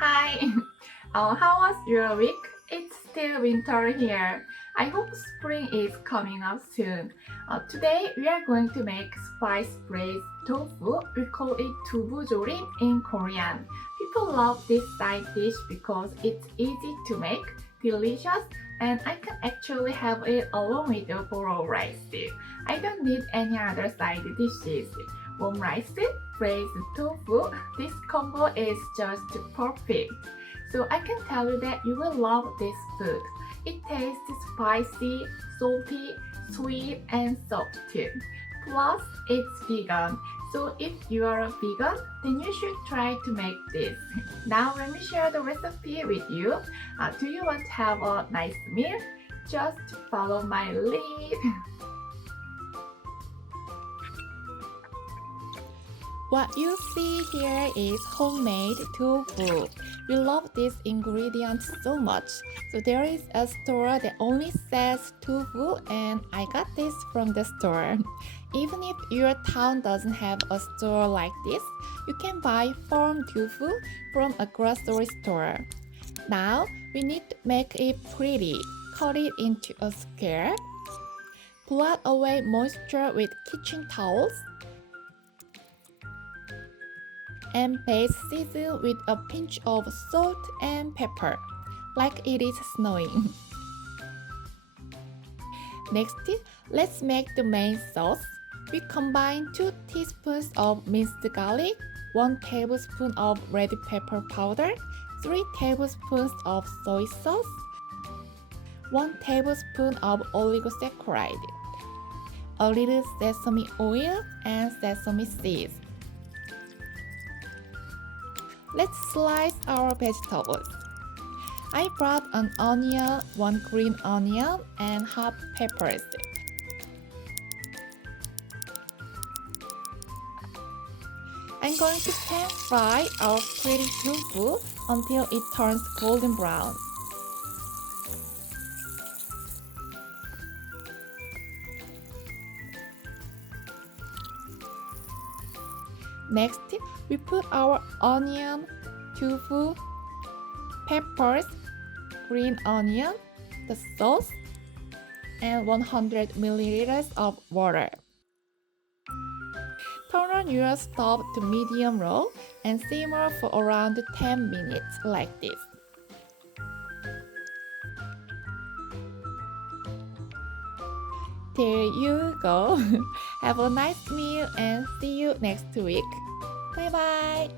Hi, how was your week? It's still winter here. I hope spring is coming up soon. Today we are going to make spice braised tofu. We call it 두부조림 in Korean. People love this side dish because it's easy to make, delicious, and I can actually have it along with the bowl rice. I don't need any other side dishes. Warm rice, braised tofu, this combo is just perfect. So I can tell you that you will love this food. It tastes spicy, salty, sweet, and soft too. Plus, it's vegan. So if you are a vegan, then you should try to make this. Now let me share the recipe with you. Do you want to have a nice meal? Just follow my lead. What you see here is homemade tofu. We love this ingredient so much. So there is a store that only sells tofu and I got this from the store. Even if your town doesn't have a store like this, you can buy farm tofu from a grocery store. Now we need to make it pretty. Cut it into a square. Blot away moisture with kitchen towels. And base season with a pinch of salt and pepper, like it is snowing. Next, let's make the main sauce. We combine 2 teaspoons of minced garlic, 1 tablespoon of red pepper powder, 3 tablespoons of soy sauce, 1 tablespoon of oligosaccharide, a little sesame oil, and sesame seeds. Let's slice our vegetables. I brought an onion, 1 green onion, and hot peppers. I'm going to pan fry our pretty tofu until it turns golden brown. Next, we put our onion, tofu, peppers, green onion, the sauce, and 100 milliliters of water. Turn on your stove to medium low and simmer for around 10 minutes like this. There you go. Have a nice meal and see you next week. Bye bye.